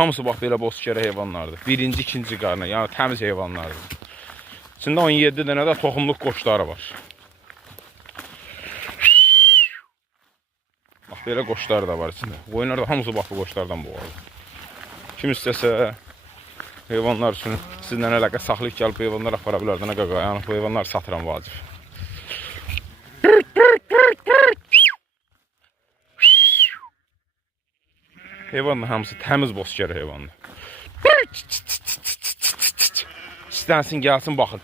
Hamısı bax belə bozkərə heyvanlardır. Birinci, ikinci qarna, yəni təmiz heyvanlardır. İçində 17 dənə də toxumluq qoçları var. Bax belə qoçlar da var içində. Qoyunlar da hamısı bax bu qoçlardan boğulur. Kim istəsə heyvanlar üçün sizlə əlaqə saxlayıb gəlib bu heyvanlar apara bilər. Nə qaqa, yəni bu heyvanlar satıram vacib. Heyvanlar hamısı təmiz bozkər heyvanlar. İstənsin gəlsin baxın.